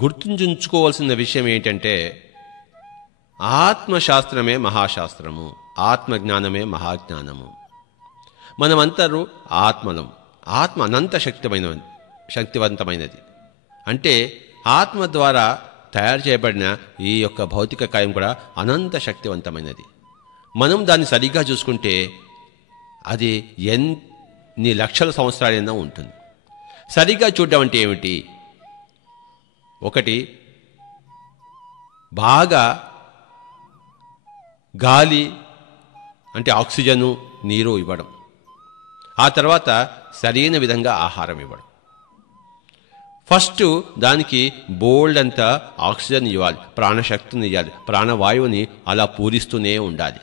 గుర్తుంచుకోవాల్సిన విషయం ఏంటంటే ఆత్మశాస్త్రమే మహాశాస్త్రము, ఆత్మజ్ఞానమే మహాజ్ఞానము. మనమంతరూ ఆత్మలం. ఆత్మ అనంత శక్తివంతమైనది. అంటే ఆత్మ ద్వారా తయారు చేయబడిన ఈ యొక్క భౌతిక కాయం కూడా అనంత శక్తివంతమైనది. మనం దాన్ని సరిగ్గా చూసుకుంటే అది ఎన్ని లక్షల సంవత్సరాలైనా ఉంటుంది. సరిగ్గా చూడడం అంటే ఏమిటి? ఒకటి, బాగా గాలి అంటే ఆక్సిజను, నీరు ఇవ్వడం. ఆ తర్వాత సరైన విధంగా ఆహారం ఇవ్వడం. ఫస్ట్ దానికి బోల్డ్ అంతా ఆక్సిజన్ ఇవ్వాలి, ప్రాణశక్తిని ఇవ్వాలి, ప్రాణవాయువుని అలా పూరిస్తూనే ఉండాలి.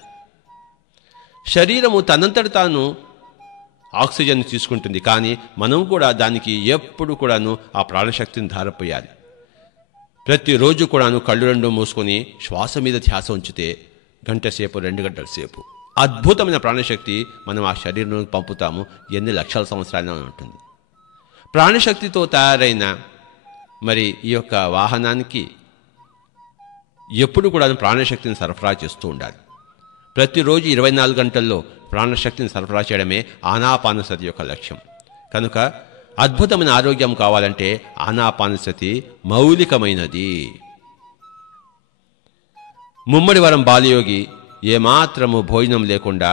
శరీరము తనంతట తాను ఆక్సిజన్ తీసుకుంటుంది, కానీ మనం కూడా దానికి ఎప్పుడు కూడాను ఆ ప్రాణశక్తిని ధారపోయాలి. ప్రతిరోజు కూడాను కళ్ళు రెండు మూసుకొని శ్వాస మీద ధ్యాస ఉంచితే గంట సేపు, 2 గంటల సేపు అద్భుతమైన ప్రాణశక్తి మనం ఆ శరీరంలోకి పంపుతాము. ఎన్ని లక్షల సంవత్సరాలైనా ఉంటుంది. ప్రాణశక్తితో తయారైన మరి ఈ యొక్క వాహనానికి ఎప్పుడు కూడా ప్రాణశక్తిని సరఫరా చేస్తూ ఉండాలి. ప్రతిరోజు 24 గంటల్లో ప్రాణశక్తిని సరఫరా చేయడమే ఆనాపానసతి యొక్క లక్ష్యం. కనుక అద్భుతమైన ఆరోగ్యం కావాలంటే ఆనాపానసతి మౌలికమైనది. ముమ్మడివరం బాలయోగి ఏమాత్రము భోజనం లేకుండా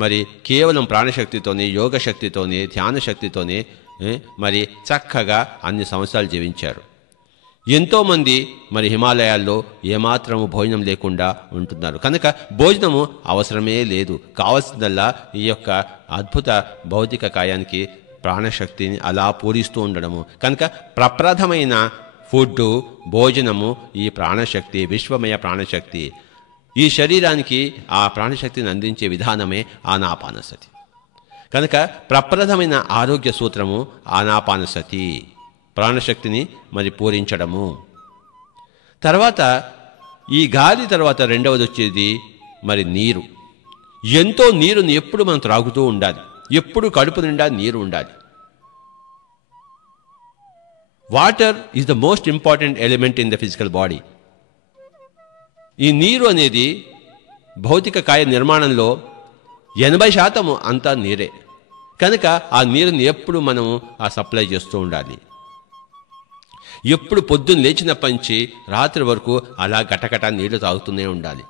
మరి కేవలం ప్రాణశక్తితోనే, యోగశక్తితోనే, ధ్యాన శక్తితోనే మరి చక్కగా అన్ని సంవత్సరాలు జీవించారు. ఎంతోమంది మరి హిమాలయాల్లో ఏమాత్రము భోజనం లేకుండా ఉంటున్నారు. కనుక భోజనము అవసరమే లేదు. కావలసిందల్లా ఈ యొక్క అద్భుత భౌతిక కాయానికి ప్రాణశక్తిని అలా పూరిస్తూ ఉండడము. కనుక ప్రప్రథమైన ఫుడ్, భోజనము ఈ ప్రాణశక్తి, విశ్వమయ ప్రాణశక్తి. ఈ శరీరానికి ఆ ప్రాణశక్తిని అందించే విధానమే ఆనాపానసతి. కనుక ప్రప్రథమైన ఆరోగ్య సూత్రము ఆనాపానసతి, ప్రాణశక్తిని మరి పూరించడము. తర్వాత ఈ గాలి తర్వాత రెండవది వచ్చేది మరి నీరు. ఎంతో నీరుని ఎప్పుడు మనం త్రాగుతూ ఉండాలి. ఎప్పుడు కడుపు నిండా నీరు ఉండాలి. Water is the most important element in the physical body. ఈ నీరు అనేది భౌతిక కాయ నిర్మాణంలో 80% అంతా నీరే. కనుక ఆ నీరుని ఎప్పుడు మనము ఆ సప్లై చేస్తూ ఉండాలి. ఎప్పుడు పొద్దున్న లేచినప్పటి నుంచి రాత్రి వరకు అలా గటగట నీళ్లు తాగుతూనే ఉండాలి.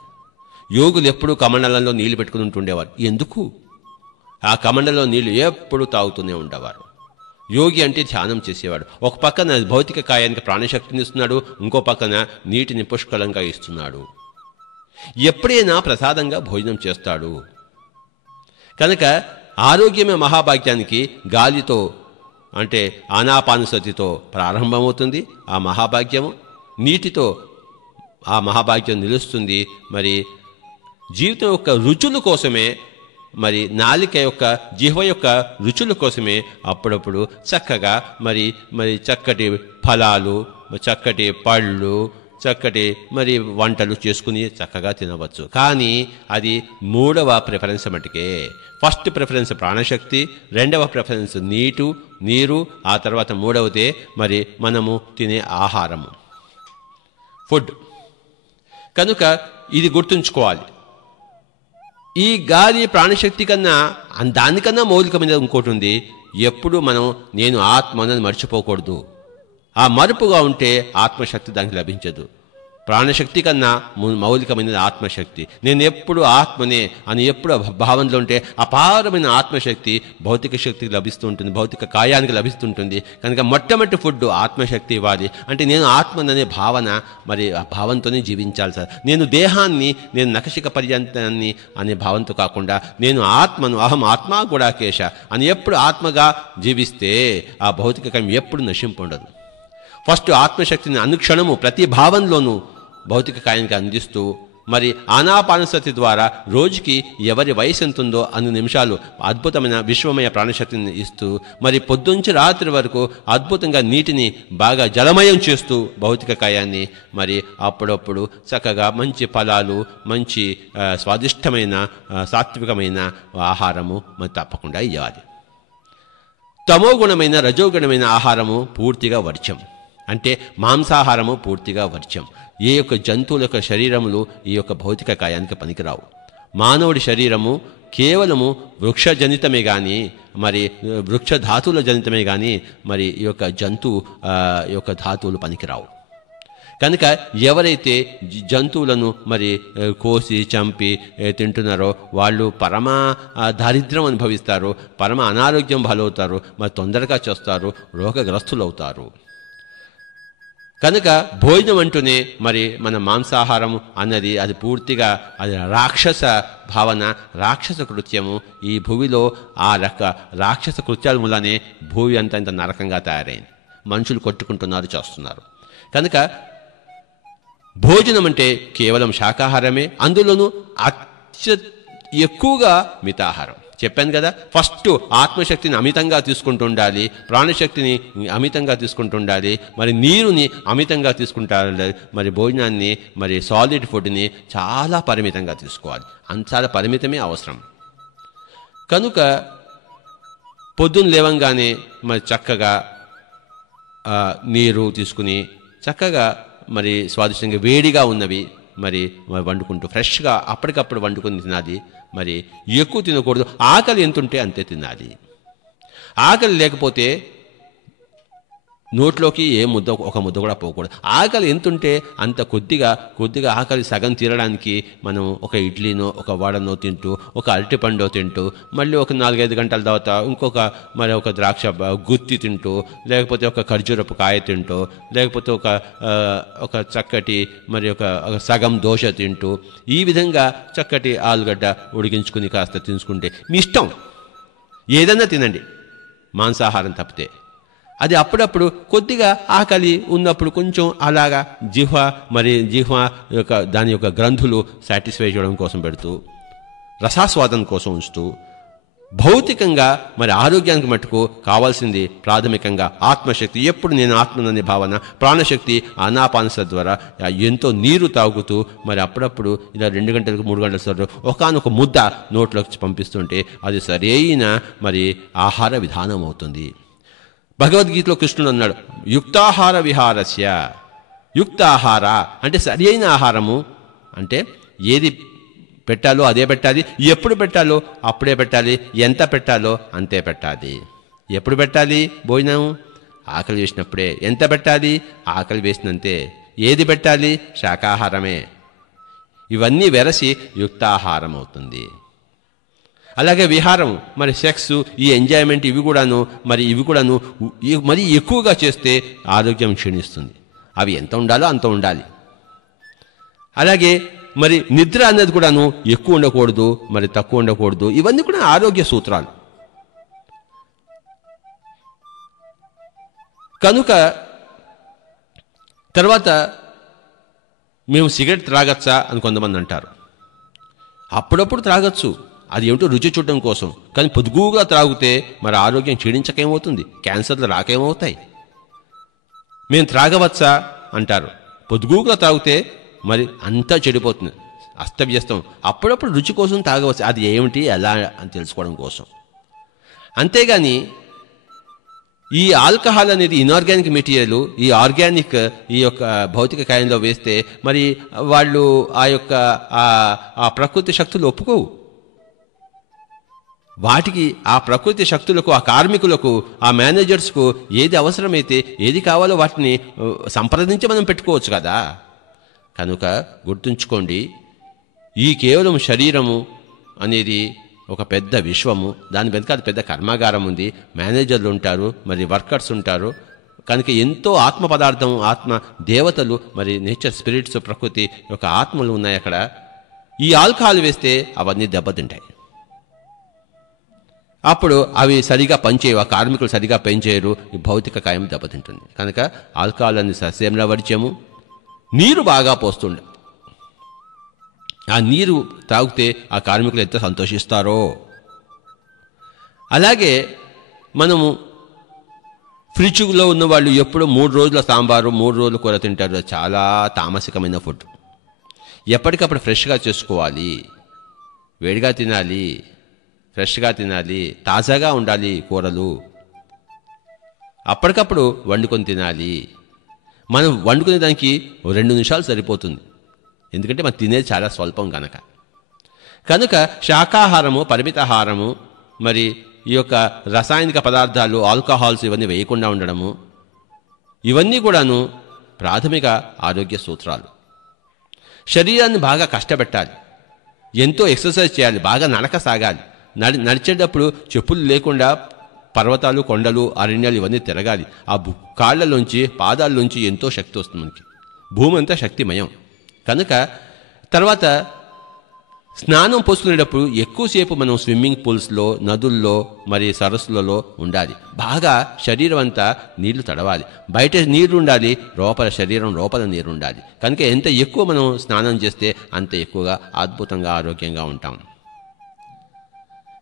యోగులు ఎప్పుడు కమండలంలో నీళ్లు పెట్టుకుని ఉంటుండేవారు. ఎందుకు? ఆ కమండలో నీళ్లు ఎప్పుడు తాగుతూనే ఉండేవారు. యోగి అంటే ధ్యానం చేసేవాడు. ఒక పక్కన భౌతిక కాయానికి ప్రాణశక్తిని ఇస్తున్నాడు, ఇంకో పక్కన నీటిని పుష్కలంగా ఇస్తున్నాడు. ఎప్పుడైనా ప్రసాదంగా భోజనం చేస్తాడు. కనుక ఆరోగ్యమే మహాభాగ్యానికి గాలితో అంటే ఆనాపానసతితో ప్రారంభమవుతుంది ఆ మహాభాగ్యము. నీటితో ఆ మహాభాగ్యం నిలుస్తుంది. మరి జీవితం యొక్క రుచుల కోసమే, మరి నాలిక యొక్క, జిహ్వ యొక్క రుచుల కోసమే అప్పుడప్పుడు చక్కగా మరి చక్కటి ఫలాలు, చక్కటి పళ్ళు, చక్కటి మరి వంటలు చేసుకుని చక్కగా తినవచ్చు. కానీ అది 3వ ప్రిఫరెన్స్ మటుకే. ఫస్ట్ ప్రిఫరెన్స్ ప్రాణశక్తి, 2వ ప్రిఫరెన్స్ నీరు, ఆ తర్వాత 3వదే మరి మనము తినే ఆహారము, ఫుడ్. కనుక ఇది గుర్తుంచుకోవాలి. ఈ గాలి ప్రాణశక్తి కన్నా దానికన్నా మౌలికమైన ఇంకోటి ఉంది. ఎప్పుడు మనం నేను ఆత్మనని మర్చిపోకూడదు. ఆ మరుపుగా ఉంటే ఆత్మశక్తి దానికి లభించదు. ప్రాణశక్తి కన్నా మౌలికమైనది ఆత్మశక్తి. నేను ఎప్పుడు ఆత్మనే అని ఎప్పుడు భావనలో ఉంటే అపారమైన ఆత్మశక్తి భౌతిక శక్తికి లభిస్తూ ఉంటుంది, భౌతిక కాయానికి లభిస్తుంటుంది. కనుక మొట్టమొదటి ఫుడ్ ఆత్మశక్తి ఇవ్వాలి. అంటే నేను ఆత్మననే భావన, మరి ఆ భావంతోనే జీవించాలి సార్. నేను దేహాన్ని, నేను నఖశిక పర్యంతాన్ని అనే భావంతో కాకుండా నేను ఆత్మను, అహం ఆత్మా గుడాకేశ అని ఎప్పుడు ఆత్మగా జీవిస్తే ఆ భౌతిక కాయం ఎప్పుడు నశింపుండదు. ఫస్ట్ ఆత్మశక్తిని అనుక్షణము ప్రతి భావంలోనూ భౌతిక కాయానికి అందిస్తూ మరి ఆనాపానసతి ద్వారా రోజుకి ఎవరి వయసు ఎంతుందో అన్ని నిమిషాలు అద్భుతమైన విశ్వమయ ప్రాణశక్తిని ఇస్తూ మరి పొద్దుంచి రాత్రి వరకు అద్భుతంగా నీటిని బాగా జలమయం చేస్తూ భౌతిక కాయాన్ని మరి అప్పుడప్పుడు చక్కగా మంచి ఫలాలు, మంచి స్వాదిష్టమైన సాత్వికమైన ఆహారము మరి తప్పకుండా ఇవ్వాలి. తమోగుణమైన, రజోగుణమైన ఆహారము పూర్తిగా వర్జ్యం. అంటే మాంసాహారము పూర్తిగా వర్జ్యం. ఏ యొక్క జంతువుల యొక్క శరీరములు ఈ యొక్క భౌతిక కాయానికి పనికిరావు. మానవుడి శరీరము కేవలము వృక్షజనితమే కానీ, మరి వృక్ష ధాతువుల జనితమే కానీ, మరి ఈ యొక్క ఈ యొక్క ధాతువులు పనికిరావు. కనుక ఎవరైతే జంతువులను మరి కోసి చంపి తింటున్నారో వాళ్ళు పరమ దారిద్ర్యం అనుభవిస్తారు, పరమ అనారోగ్యం పాలవుతారు, మరి తొందరగా చేస్తారు, రోగగ్రస్తులు అవుతారు. కనుక భోజనం అంటూనే మరి మన మాంసాహారం అన్నది అది పూర్తిగా అది రాక్షస భావన, రాక్షస కృత్యము. ఈ భూమిలో ఆ రాక్షస కృత్యాల మూలనే భూమి అంతా ఇంత నరకంగా తయారైంది. మనుషులు కొట్టుకుంటున్నారు, చేస్తున్నారు. కనుక భోజనం అంటే కేవలం శాకాహారమే, అందులోనూ ఎక్కువగా మితాహారం. చెప్పాను కదా, ఫస్ట్ ఆత్మశక్తిని అమితంగా తీసుకుంటూ ఉండాలి, ప్రాణశక్తిని అమితంగా తీసుకుంటూ ఉండాలి, మరి నీరుని అమితంగా తీసుకుంటారు, మరి భోజనాన్ని మరి సాలిడ్ ఫుడ్ని చాలా పరిమితంగా తీసుకోవాలి. చాలా పరిమితమే అవసరం. కనుక పొద్దున్న లేవంగానే మరి చక్కగా నీరు తీసుకుని చక్కగా మరి స్వాదిష్టంగా వేడిగా ఉన్నవి మరి వండుకుంటూ ఫ్రెష్గా అప్పటికప్పుడు వండుకొని తినాలి. మరి ఎక్కువ తినకూడదు. ఆకలి ఎంతుంటే అంతే తినాలి. ఆకలి లేకపోతే నోట్లోకి ఒక ముద్ద కూడా పోకూడదు. ఆకలి ఎంతుంటే అంత కొద్దిగా ఆకలి సగం తీరడానికి మనం ఒక ఇడ్లీనో ఒక వడనో తింటూ, ఒక అరటిపండో తింటూ, మళ్ళీ ఒక 4-5 గంటల తర్వాత మరి ఒక ద్రాక్ష గుత్తి తింటూ, లేకపోతే ఒక ఖర్జూరపు కాయ తింటూ, లేకపోతే ఒక చక్కటి మరి ఒక సగం దోశ తింటూ, ఈ విధంగా చక్కటి ఆలుగడ్డ ఉడికించుకుని కాస్త తీసుకుంటే మీ ఇష్టం, ఏదన్నా తినండి మాంసాహారం తప్పితే. అది అప్పుడప్పుడు కొద్దిగా ఆకలి ఉన్నప్పుడు కొంచెం అలాగా జిహ్వ యొక్క దాని యొక్క గ్రంథులు సాటిస్ఫై చేయడం కోసం పెడుతూ, రసాస్వాదం కోసం ఉంచుతూ, భౌతికంగా మరి ఆరోగ్యానికి మట్టుకు కావాల్సింది ప్రాథమికంగా ఆత్మశక్తి. ఎప్పుడు నేను ఆత్మనని భావన, ప్రాణశక్తి ఆనాపానస ద్వారా ఎంతో నీరు తాగుతూ, మరి అప్పుడప్పుడు ఇలా 2 గంటలకు 3 గంటల సార్లు ఒకానొక ముద్ద నోట్లోకి పంపిస్తుంటే అది సరైన మరి ఆహార విధానం అవుతుంది. భగవద్గీతలో కృష్ణుడు అన్నాడు, యుక్తాహార విహారస్య. యుక్తాహార అంటే సరి అయిన ఆహారము అంటే ఏది పెట్టాలో అదే పెట్టాలి, ఎప్పుడు పెట్టాలో అప్పుడే పెట్టాలి, ఎంత పెట్టాలో అంతే పెట్టాలి. ఎప్పుడు పెట్టాలి భోజనం? ఆకలి వేసినప్పుడే. ఎంత పెట్టాలి? ఆకలి వేసినంతే. ఏది పెట్టాలి? శాకాహారమే. ఇవన్నీ వెరసి యుక్తాహారం అవుతుంది. అలాగే విహారం మరి సెక్స్, ఈ ఎంజాయ్మెంట్ ఇవి కూడాను మరి ఎక్కువగా చేస్తే ఆరోగ్యం క్షీణిస్తుంది. అవి ఎంత ఉండాలో అంత ఉండాలి. అలాగే మరి నిద్ర అన్నది కూడాను ఎక్కువ ఉండకూడదు, మరి తక్కువ ఉండకూడదు. ఇవన్నీ కూడా ఆరోగ్య సూత్రాలు. కనుక తర్వాత మేము సిగరెట్ త్రాగచ్చా అని కొంతమంది అంటారు. అప్పుడప్పుడు త్రాగచ్చు, అది ఏమిటో రుచి చూడడం కోసం. కానీ పొదుగుగా త్రాగితే మరి ఆరోగ్యం క్షీణించకేమవుతుంది, క్యాన్సర్లు రాకేమవుతాయి. మేము త్రాగవచ్చా అంటారు. పొదుగుగా త్రాగితే మరి అంతా చెడిపోతుంది, అస్తవ్యస్తం. అప్పుడప్పుడు రుచి కోసం తాగవచ్చు, అది ఏమిటి ఎలా అని తెలుసుకోవడం కోసం. అంతేగాని ఈ ఆల్కహాల్ అనేది ఇనార్గానిక్ మెటీరియల్, ఈ ఆర్గానిక్ ఈ యొక్క భౌతిక కాయంలో వేస్తే మరి వాళ్ళు ఆ ప్రకృతి శక్తులు ఒప్పుకోవు. వాటికి ఆ ప్రకృతి శక్తులకు, ఆ కార్మికులకు, ఆ మేనేజర్స్కు ఏది అవసరమైతే ఏది కావాలో వాటిని సంప్రదించి మనం పెట్టుకోవచ్చు కదా. కనుక గుర్తుంచుకోండి, ఈ కేవలం శరీరము అనేది ఒక పెద్ద విశ్వము. దాని వెనకాల పెద్ద కర్మాగారం ఉంది, మేనేజర్లు ఉంటారు, మరి వర్కర్స్ ఉంటారు. కనుక ఎంతో ఆత్మ పదార్థం, ఆత్మ దేవతలు, మరి నేచర్ స్పిరిట్స్, ప్రకృతి యొక్క ఆత్మలు ఉన్నాయి అక్కడ. ఈ ఆల్కహాల్ వేస్తే అవన్నీ దెబ్బతింటాయి. అప్పుడు అవి సరిగా పనిచేయవు, ఆ కార్మికులు సరిగా పనిచేయరు, ఈ భౌతిక కాయం దెబ్బతింటుంది. కనుక ఆల్కహాల్ అని సస్యంలో వర్జ్యము. నీరు బాగా పోస్తుండే, ఆ నీరు తాగితే ఆ కార్మికులు ఎంత సంతోషిస్తారో. అలాగే మనము ఫ్రిడ్జ్లో ఉన్న వాళ్ళు ఎప్పుడు 3 రోజుల సాంబారు 3 రోజుల కూర తింటారు. చాలా తామసికమైన ఫుడ్. ఎప్పటికప్పుడు ఫ్రెష్గా చేసుకోవాలి, వేడిగా తినాలి, ఫ్రెష్గా తినాలి, తాజాగా ఉండాలి కూరలు, అప్పటికప్పుడు వండుకొని తినాలి. మనం వండుకునే దానికి 2 నిమిషాలు సరిపోతుంది. ఎందుకంటే మనం తినేది చాలా స్వల్పం కనుక శాకాహారము, పరిమితాహారము, మరి ఈ యొక్క రసాయనిక పదార్థాలు, ఆల్కహాల్స్ ఇవన్నీ వేయకుండా ఉండడము, ఇవన్నీ కూడాను ప్రాథమిక ఆరోగ్య సూత్రాలు. శరీరాన్ని బాగా కష్టపెట్టాలి, ఎంతో ఎక్సర్సైజ్ చేయాలి, బాగా నడక సాగాలి. నడిచేటప్పుడు చెప్పులు లేకుండా పర్వతాలు, కొండలు, అరణ్యాలు ఇవన్నీ తిరగాలి. ఆ కాళ్ళలోంచి, పాదాల్లోంచి ఎంతో శక్తి వస్తుంది మనకి. భూమి అంతా శక్తిమయం కనుక. తర్వాత స్నానం పోసుకునేటప్పుడు ఎక్కువసేపు మనం స్విమ్మింగ్ పూల్స్లో, నదుల్లో, మరి సరస్సులలో ఉండాలి. బాగా శరీరం అంతా నీళ్లు తడవాలి. బయట నీరు ఉండాలి, శరీరం లోపల నీరు ఉండాలి. కనుక ఎంత ఎక్కువ మనం స్నానం చేస్తే అంత ఎక్కువగా అద్భుతంగా ఆరోగ్యంగా ఉంటాం.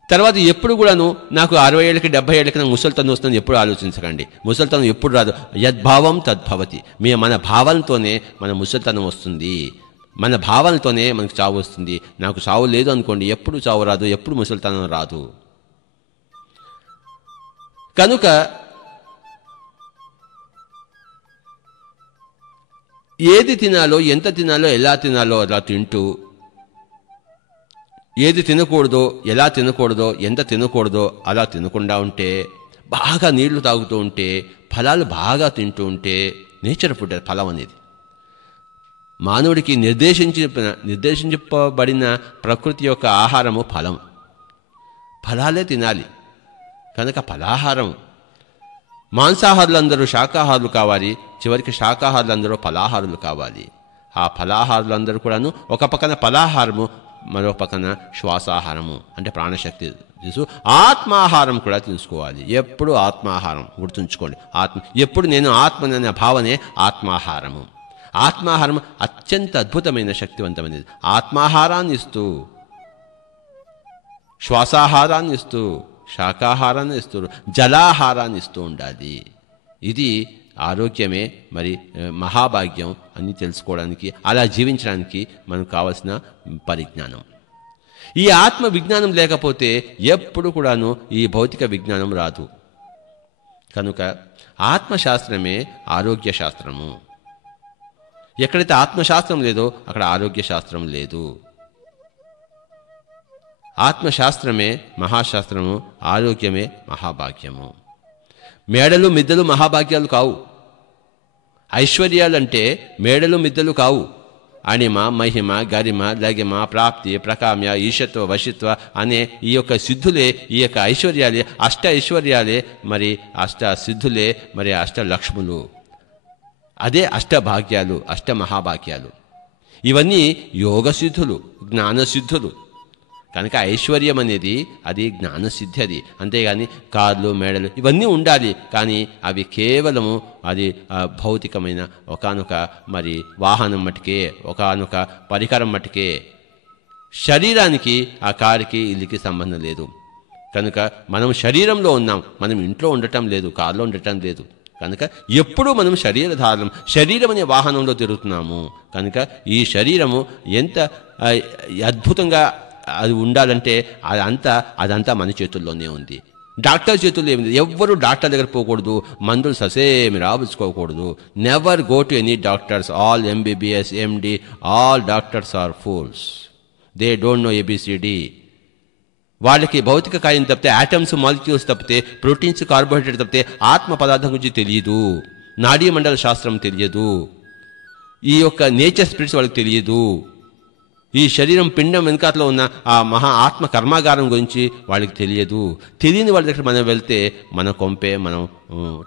తర్వాత ఎప్పుడు కూడాను నాకు 60 ఏళ్ళకి 70 ఏళ్ళకి నాకు ముసలితనం వస్తుందని ఎప్పుడు ఆలోచించకండి. ముసలితనం ఎప్పుడు రాదు. యద్భావం తద్భవతి. మన భావంతోనే మన ముసలితనం వస్తుంది, మన భావనతోనే మనకు చావు వస్తుంది. నాకు చావు లేదు అనుకోండి, ఎప్పుడు చావు రాదు, ఎప్పుడు ముసలితనం రాదు. కనుక ఏది తినాలో, ఎంత తినాలో, ఎలా తినాలో అలా తింటూ, ఏది తినకూడదో, ఎలా తినకూడదో, ఎంత తినకూడదో అలా తినకుండా ఉంటే, బాగా నీళ్లు తాగుతూ ఉంటే, ఫలాలు బాగా తింటూ ఉంటే, నేచర్ ఫుడ్ ఫలం అనేది మానవుడికి నిర్దేశించబడిన ప్రకృతి యొక్క ఆహారము ఫలం. ఫలాలే తినాలి కనుక ఫలాహారం. మాంసాహారులందరూ శాకాహారులు కావాలి, చివరికి శాకాహారులందరూ ఫలాహారులు కావాలి. ఆ ఫలాహారులందరూ కూడాను ఒక పక్కన ఫలాహారము, మరో పక్కన శ్వాసాహారము అంటే ప్రాణశక్తి తీసు. ఆత్మాహారం కూడా తీసుకోవాలి. ఎప్పుడు ఆత్మాహారం గుర్తుంచుకోండి. ఎప్పుడు నేను ఆత్మననే భావనే ఆత్మాహారము. ఆత్మాహారం అత్యంత అద్భుతమైన శక్తివంతమైనది. ఆత్మాహారాన్ని ఇస్తూ, శ్వాసాహారాన్ని ఇస్తూ, శాకాహారాన్ని ఇస్తూ, జలాహారాన్ని ఇస్తూ ఉండాలి. ఇది ఆరోగ్యమే, మరి మహాభాగ్యం అని తెలుసుకోవడానికి, అలా జీవించడానికి మనకు కావలసిన పరిజ్ఞానం. ఈ ఆత్మ విజ్ఞానం లేకపోతే ఎప్పుడు కూడాను ఈ భౌతిక విజ్ఞానం రాదు. కనుక ఆత్మశాస్త్రమే ఆరోగ్య శాస్త్రము. ఎక్కడైతే ఆత్మశాస్త్రం లేదో అక్కడ ఆరోగ్య శాస్త్రం లేదు. ఆత్మశాస్త్రమే మహాశాస్త్రము, ఆరోగ్యమే మహాభాగ్యము. మేడలు మిద్దెలు మహాభాగ్యాలు కావు. ఐశ్వర్యాలంటే మేడలు మిద్దెలు కావు. అణిమ, మహిమ, గరిమ, లగిమ, ప్రాప్తి, ప్రకామ్య, ఈశత్వ, వశిత్వ అనే ఈ యొక్క సిద్ధులే, ఈ యొక్క ఐశ్వర్యాలే, అష్ట ఐశ్వర్యాలే, మరి అష్ట సిద్ధులే, మరి అష్ట లక్ష్ములు. అదే అష్టభాగ్యాలు, అష్టమహాభాగ్యాలు. ఇవన్నీ యోగసిద్ధులు, జ్ఞానసిద్ధులు. కనుక ఐశ్వర్యం అనేది అది జ్ఞానసిద్ధి. అది అంతేగాని కార్లు, మేడలు ఇవన్నీ ఉండాలి, కానీ అవి కేవలము అది భౌతికమైన ఒకానొక మరి వాహనం మట్టుకే, ఒకానొక పరికరం మట్టుకే. శరీరానికి ఆ కారుకి, ఇల్లుకి సంబంధం లేదు. కనుక మనం శరీరంలో ఉన్నాం, మనం ఇంట్లో ఉండటం లేదు, కారులో ఉండటం లేదు. కనుక ఎప్పుడూ మనం శరీరధారణం, శరీరం అనే వాహనంలో తిరుగుతున్నాము. కనుక ఈ శరీరము ఎంత అద్భుతంగా అది ఉండాలంటే అదంతా మన చేతుల్లోనే ఉంది. డాక్టర్ చేతుల్లో ఏమింది. ఎవ్వరూ డాక్టర్ దగ్గర పోకూడదు, మందులు ససేమి రాబుచ్చుకోకూడదు. Never go to any doctors. All MBBS, MD, all doctors are fools. They don't know ABCD. వాళ్ళకి భౌతిక కార్యం తప్పితే, యాటమ్స్, మాలిక్యూల్స్ తప్పితే, ప్రోటీన్స్, కార్బోహైడ్రేట్ తప్పితే ఆత్మ పదార్థం గురించి తెలియదు. నాడీ మండల శాస్త్రం తెలియదు. ఈ యొక్క నేచర్ స్పిరిట్స్ వాళ్ళకి తెలియదు. ఈ శరీరం పిండం వెనుకాతలో ఉన్న ఆ మహా ఆత్మ కర్మాగారం గురించి వాళ్ళకి తెలియదు. తెలియని వాళ్ళ దగ్గర మనం వెళ్తే మన కొంపే మనం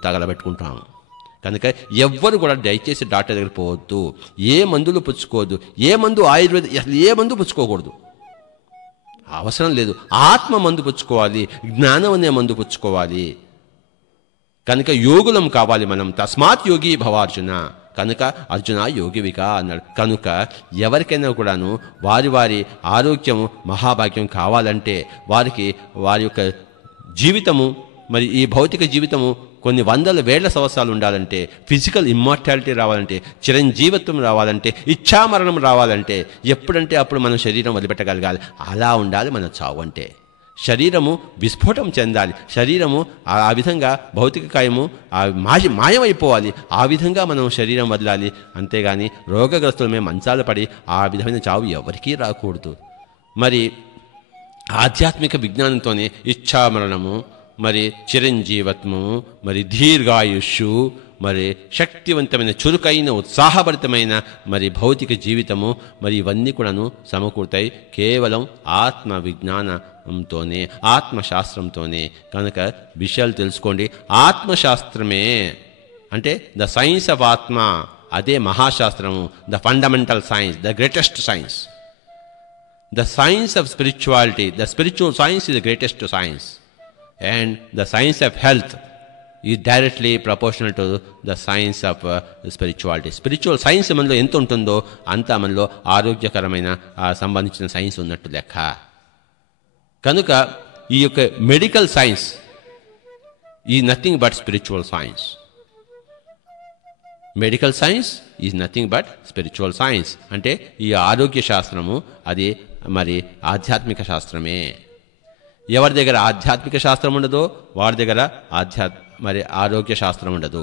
తగలబెట్టుకుంటాము. కనుక ఎవ్వరు కూడా దయచేసి డాక్టర్ దగ్గర పోవద్దు. ఏ మందులు పుచ్చుకోవద్దు. ఏ మందు ఆయుర్వేద అసలు ఏ మందు పుచ్చుకోకూడదు, అవసరం లేదు. ఆత్మ మందు పుచ్చుకోవాలి, జ్ఞానం అనే మందు పుచ్చుకోవాలి. కనుక యోగులం కావాలి మనం. తస్మాత్ యోగి భవార్జున. కనుక అర్జున యోగివిక అన్నాడు. కనుక ఎవరికైనా కూడాను వారి ఆరోగ్యము, మహాభాగ్యం కావాలంటే వారికి వారి యొక్క జీవితము, మరి ఈ భౌతిక జీవితము కొన్ని వందల వేల సంవత్సరాలు ఉండాలంటే, ఫిజికల్ ఇమ్మార్టాలిటీ రావాలంటే, చిరంజీవత్వం రావాలంటే, ఇచ్ఛామరణం రావాలంటే, ఎప్పుడంటే అప్పుడు మనం శరీరం వదిలిపెట్టగలగాలి. అలా ఉండాలి మన చావు అంటే. శరీరము విస్ఫోటం చెందాలి, శరీరము ఆ విధంగా భౌతిక కాయము మాయమైపోవాలి. ఆ విధంగా మనం శరీరం వదలాలి. అంతేగాని రోగగ్రస్తులమే మంచాలు పడి ఆ విధమైన చావు ఎవరికీ రాకూడదు. మరి ఆధ్యాత్మిక విజ్ఞానంతోనే ఇచ్ఛామరణము, మరి చిరంజీవత్వము, మరి దీర్ఘాయుష్షు, మరి శక్తివంతమైన చురుకైన ఉత్సాహభరితమైన మరి భౌతిక జీవితము, మరి ఇవన్నీ కూడాను సమకూరుతాయి కేవలం ఆత్మ విజ్ఞానంతోనే, ఆత్మశాస్త్రంతోనే. కనుక విషయాలు తెలుసుకోండి. ఆత్మశాస్త్రమే అంటే ద సైన్స్ ఆఫ్ ఆత్మ, అదే మహాశాస్త్రము, the fundamental science, the greatest science. The science of spirituality, the spiritual science is the greatest science, and the science of health is directly proportional to the science of spirituality. Spiritual science మనలో ఎంత ఉంటుందో అంత మనలో ఆరోగ్యకరమైన సంబంధించిన science ఉన్నట్టు లెక్క. కనుక ఈ యొక్క medical science is nothing but spiritual science. Medical science is nothing but spiritual science. అంటే ఈ ఆరోగ్య శాస్త్రము అది మరి ఆధ్యాత్మిక శాస్త్రమే. ఎవరి దగ్గర ఆధ్యాత్మిక శాస్త్రం ఉండదో వారి దగ్గర మరి ఆరోగ్య శాస్త్రం ఉండదు.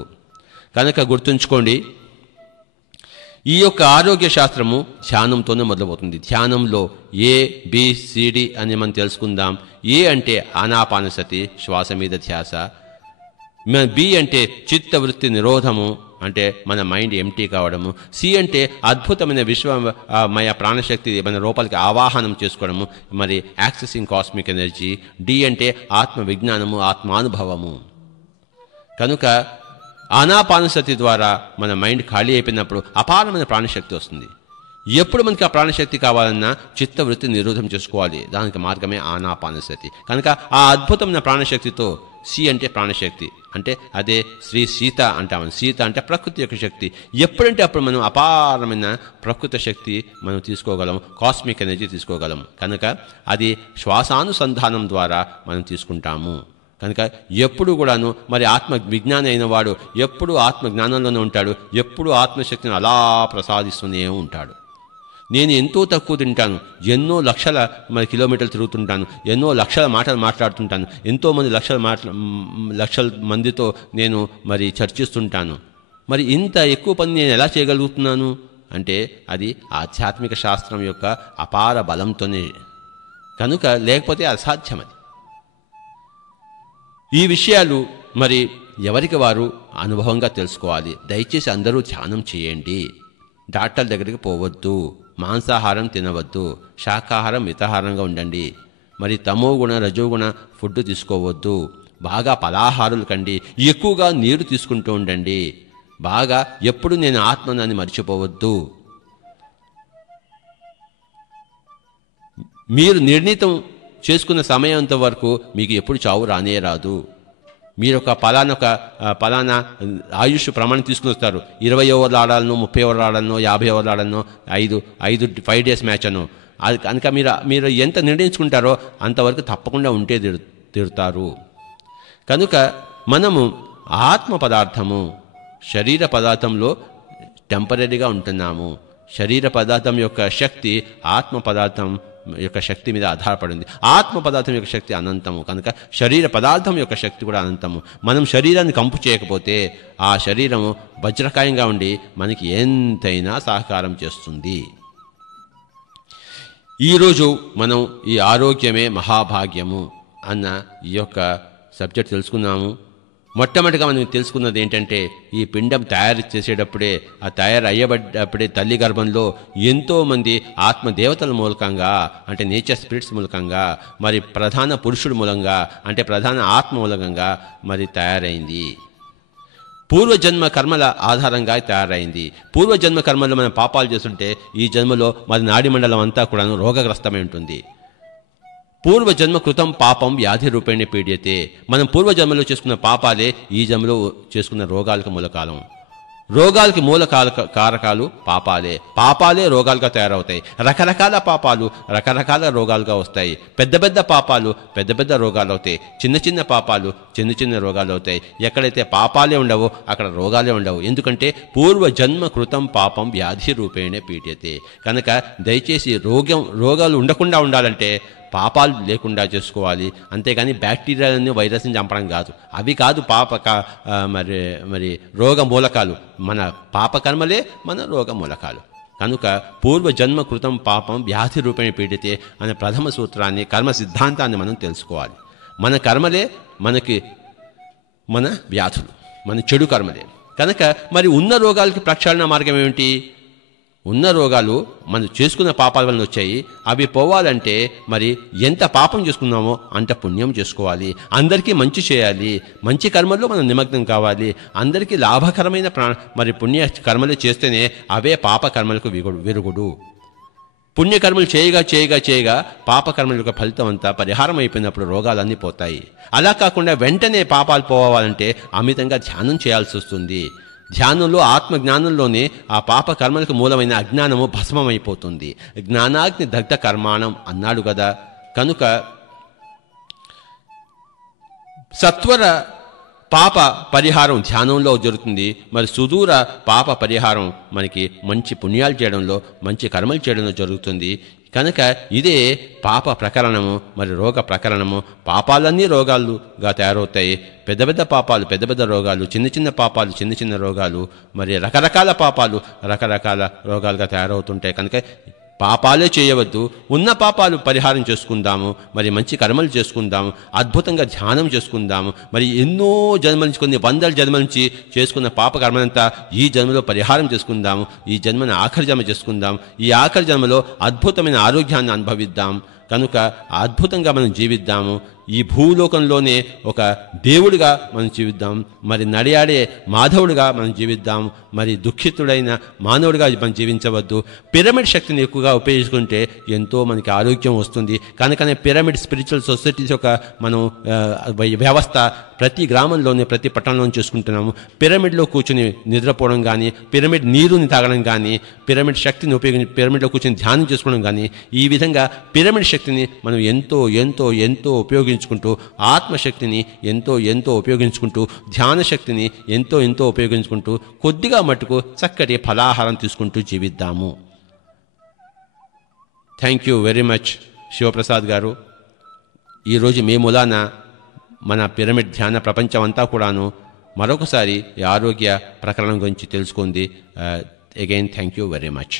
కనుక గుర్తుంచుకోండి, ఈ యొక్క ఆరోగ్య శాస్త్రము ధ్యానంతోనే మొదలవుతుంది. ధ్యానంలో ABCD అని మనం తెలుసుకుందాం. ఏ అంటే ఆనాపానసతి, శ్వాస మీద ధ్యాస. B అంటే చిత్తవృత్తి నిరోధము, అంటే మన మైండ్ ఎంటీ కావడము. సి అంటే అద్భుతమైన విశ్వమయ ప్రాణశక్తి మన లోపలికి ఆవాహనం చేసుకోవడము, మరి యాక్సెసింగ్ కాస్మిక్ ఎనర్జీ. డి అంటే ఆత్మ విజ్ఞానము, ఆత్మానుభవము. కనుక ఆనాపానసతి ద్వారా మన మైండ్ ఖాళీ అయిపోయినప్పుడు అపారమైన ప్రాణశక్తి వస్తుంది. ఎప్పుడు మనకి ఆ ప్రాణశక్తి కావాలన్నా చిత్తవృత్తి నిరోధం చేసుకోవాలి. దానికి మార్గమే ఆనాపానసతి. కనుక ఆ అద్భుతమైన ప్రాణశక్తితో, సి అంటే ప్రాణశక్తి, అంటే అదే శ్రీ సీత అంటామని. సీత అంటే ప్రకృతి యొక్క శక్తి. ఎప్పుడంటే అప్పుడు మనం అపారమైన ప్రకృతి శక్తి మనం తీసుకోగలం, కాస్మిక్ ఎనర్జీ తీసుకోగలం. కనుక అది శ్వాసానుసంధానం ద్వారా మనం తీసుకుంటాము. కనుక ఎప్పుడు కూడాను మరి ఆత్మ విజ్ఞానం అయిన వాడు ఎప్పుడు ఆత్మ జ్ఞానంలోనే ఉంటాడు, ఎప్పుడు ఆత్మశక్తిని అలా ప్రసాదిస్తూనే ఉంటాడు. నేను ఎంతో తక్కువ తింటాను, ఎన్నో లక్షల మరి కిలోమీటర్లు తిరుగుతుంటాను, ఎన్నో లక్షల మాటలు మాట్లాడుతుంటాను, ఎంతోమంది లక్షల మందితో నేను మరి చర్చిస్తుంటాను. మరి ఇంత ఎక్కువ పని నేను ఎలా చేయగలుగుతున్నాను అంటే అది ఆధ్యాత్మిక శాస్త్రం యొక్క అపార బలంతోనే. కనుక లేకపోతే అసాధ్యం అది. ఈ విషయాలు మరి ఎవరికి వారు అనుభవంగా తెలుసుకోవాలి. దయచేసి అందరూ ధ్యానం చేయండి. డాక్టర్ దగ్గరికి పోవద్దు, మాంసాహారం తినవద్దు, శాకాహారం మితాహారంగా ఉండండి. మరి తమోగుణ రజోగుణ ఫుడ్ తీసుకోవద్దు. బాగా ఫలాహారులు కండి, ఎక్కువగా నీరు తీసుకుంటూ ఉండండి. బాగా ఎప్పుడు నేను ఆత్మనాన్ని మర్చిపోవద్దు. మీరు నిర్ణీతం చేసుకున్న సమయంత వరకు మీకు ఎప్పుడు చావు రానే రాదు. మీరు ఒక పలానా ఆయుష్ ప్రమాణం తీసుకుని వస్తారు. 20 ఓవర్లు ఆడాలను, 30 ఓవర్లు ఆడాలను, 50 ఓవర్లు ఆడాలను, 5 డేస్ మ్యాచ్ అను. అది కనుక మీరు ఎంత నిర్ణయించుకుంటారో అంతవరకు తప్పకుండా ఉంటే తీరుతారు. కనుక మనము ఆత్మ పదార్థము శరీర పదార్థంలో టెంపరీగా ఉంటున్నాము. శరీర పదార్థం యొక్క శక్తి ఆత్మ పదార్థం యొక్క శక్తి మీద ఆధారపడింది. ఆత్మ పదార్థం యొక్క శక్తి అనంతము. కనుక శరీర పదార్థం యొక్క శక్తి కూడా అనంతము. మనం శరీరాన్ని కంపు చేయకపోతే ఆ శరీరము వజ్రకాయంగా ఉండి మనకి ఎంతైనా సహకారం చేస్తుంది. ఈరోజు మనం ఈ ఆరోగ్యమే మహాభాగ్యము అన్న ఈ యొక్క సబ్జెక్ట్ తెలుసుకున్నాము. మొట్టమొదటిగా మనం తెలుసుకున్నది ఏంటంటే ఈ పిండం తయారు చేసేటప్పుడే, ఆ తయారు అయ్యబడ్డప్పుడే తల్లి గర్భంలో ఎంతోమంది ఆత్మదేవతల మూలకంగా, అంటే నేచర్ స్పిరిట్స్ మూలకంగా, మరి ప్రధాన పురుషుడు మూలంగా, అంటే ప్రధాన ఆత్మ మూలకంగా మరి తయారైంది. పూర్వజన్మ కర్మల ఆధారంగా తయారైంది. పూర్వజన్మ కర్మల్లో మనం పాపాలు చేస్తుంటే ఈ జన్మలో మరి నాడి మండలం అంతా కూడా రోగగ్రస్తమై ఉంటుంది. పూర్వజన్మ కృతం పాపం వ్యాధి రూపేణ పీడ్యతే. మనం పూర్వజన్మలో చేసుకున్న పాపాలే ఈ జన్మలో చేసుకున్న రోగాలకు మూలకాలం. రోగాలకి మూల కారకాలు పాపాలే. పాపాలే రోగాలుగా తయారవుతాయి. రకరకాల పాపాలు రకరకాల రోగాలుగా వస్తాయి. పెద్ద పెద్ద పాపాలు పెద్ద పెద్ద రోగాలు అవుతాయి. చిన్న చిన్న పాపాలు చిన్న చిన్న రోగాలు అవుతాయి. ఎక్కడైతే పాపాలే ఉండవో అక్కడ రోగాలే ఉండవు. ఎందుకంటే పూర్వజన్మ కృతం పాపం వ్యాధి రూపేణే పీడ్యతే. కనుక దయచేసి రోగాలు ఉండకుండా ఉండాలంటే పాపాలు లేకుండా చేసుకోవాలి. అంతేగాని బ్యాక్టీరియాలని వైరస్ని చంపడం కాదు. అవి కాదు మరి రోగ మూలకాలు. మన పాపకర్మలే మన రోగ మూలకాలు. కనుక పూర్వజన్మ కృతం పాపం వ్యాధి రూపేణ పీడితే అనే ప్రథమ సూత్రాన్ని, కర్మ సిద్ధాంతాన్ని మనం తెలుసుకోవాలి. మన కర్మలే మనకి మన వ్యాధులు, మన చెడు కర్మలే. కనుక మరి ఉన్న రోగాలకి ప్రక్షాళన మార్గం ఏమిటి? ఉన్న రోగాలు మనం చేసుకున్న పాపాల వలన వచ్చాయి. అవి పోవాలంటే మరి ఎంత పాపం చేసుకున్నామో అంత పుణ్యం చేసుకోవాలి. అందరికీ మంచి చేయాలి. మంచి కర్మల్లో మనం నిమగ్నం కావాలి. అందరికీ లాభకరమైన మరి పుణ్య కర్మలు చేస్తేనే అవే పాప కర్మలకు విరుగుడు. పుణ్యకర్మలు చేయగా పాపకర్మల యొక్క ఫలితం అంతా పరిహారం అయిపోయినప్పుడు రోగాలన్నీ పోతాయి. అలా కాకుండా వెంటనే పాపాలు పోవాలంటే అమితంగా ధ్యానం చేయాల్సి వస్తుంది. ధ్యానంలో, ఆత్మజ్ఞానంలోనే ఆ పాప కర్మలకు మూలమైన అజ్ఞానము భస్మమైపోతుంది. జ్ఞానాగ్ని దగ్ధ కర్మాణం అన్నాడు కదా. కనుక సత్వర పాప పరిహారం ధ్యానంలో జరుగుతుంది. మరి సుదూర పాప పరిహారం మనకి మంచి పుణ్యాలు చేయడంలో, మంచి కర్మలు చేయడంలో జరుగుతుంది. కనుక ఇదే పాప ప్రకరణము, మరి రోగ ప్రకరణము. పాపాలన్నీ రోగాలుగా తయారవుతాయి. పెద్ద పెద్ద పాపాలు పెద్ద పెద్ద రోగాలు, చిన్న చిన్న పాపాలు చిన్న చిన్న రోగాలు, మరి రకరకాల పాపాలు రకరకాల రోగాలుగా తయారవుతుంటాయి. కనుక పాపాలే చేయవద్దు. ఉన్న పాపాలు పరిహారం చేసుకుందాము. మరి మంచి కర్మలు చేసుకుందాము. అద్భుతంగా ధ్యానం చేసుకుందాము. మరి ఎన్నో జన్మల నుంచి, కొన్ని వందల జన్మల నుంచి చేసుకున్న పాప కర్మలంతా ఈ జన్మలో పరిహారం చేసుకుందాము. ఈ జన్మను ఆఖరి జన్మ చేసుకుందాం. ఈ ఆఖరి జన్మలో అద్భుతమైన ఆరోగ్యాన్ని అనుభవిద్దాం. కనుక అద్భుతంగా మనం జీవిద్దాము. ఈ భూలోకంలోనే ఒక దేవుడిగా మనం జీవిద్దాం. మరి నడియాడే మాధవుడిగా మనం జీవిద్దాం. మరి దుఃఖితుడైన మానవుడిగా మనం జీవించవద్దు. పిరమిడ్ శక్తిని ఎక్కువగా ఉపయోగించుకుంటే ఎంతో మనకి ఆరోగ్యం వస్తుంది. కనుకనే పిరమిడ్ స్పిరిచువల్ సొసైటీస్ యొక్క మనం వ్యవస్థ ప్రతి గ్రామంలోనే, ప్రతి పట్టణంలోనే చేసుకుంటున్నాము. పిరమిడ్లో కూర్చుని నిద్రపోవడం కానీ, పిరమిడ్ నీరుని తాగడం కానీ, పిరమిడ్ శక్తిని ఉపయోగించి పిరమిడ్లో కూర్చొని ధ్యానం చేసుకోవడం కానీ, ఈ విధంగా పిరమిడ్ శక్తిని మనం ఎంతో ఎంతో ఎంతో ఉపయోగించుకుంటూ, ఆత్మశక్తిని ఎంతో ఎంతో ఉపయోగించుకుంటూ, ధ్యాన శక్తిని ఎంతో ఎంతో ఉపయోగించుకుంటూ, కొద్దిగా మట్టుకు చక్కటి ఫలాహారం తీసుకుంటూ జీవిద్దాము. Thank you very much Shivaprasad గారు. ఈరోజు మీ మూలాన మన పిరమిడ్ ధ్యాన ప్రపంచం అంతా కూడాను మరొకసారి ఈ ఆరోగ్య ప్రకరణం గురించి తెలుసుకుంది. Again thank you very much.